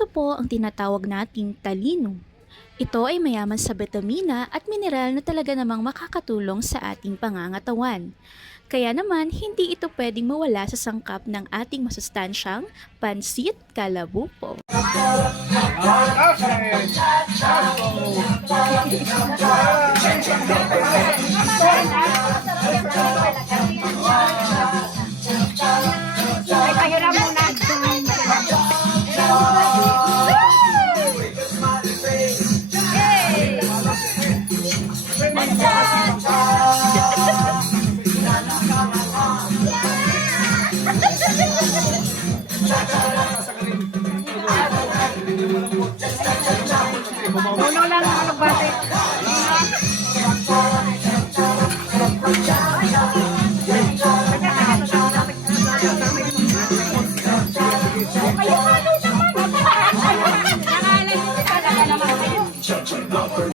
Ito po ang tinatawag nating talino. Ito ay mayaman sa bitamina at mineral na talaga namang makakatulong sa ating pangangatawan. Kaya naman, hindi ito pwedeng mawala sa sangkap ng ating masustansyang pansit kalabupo. Ay, pahiram muna. Uno lang ang magbati.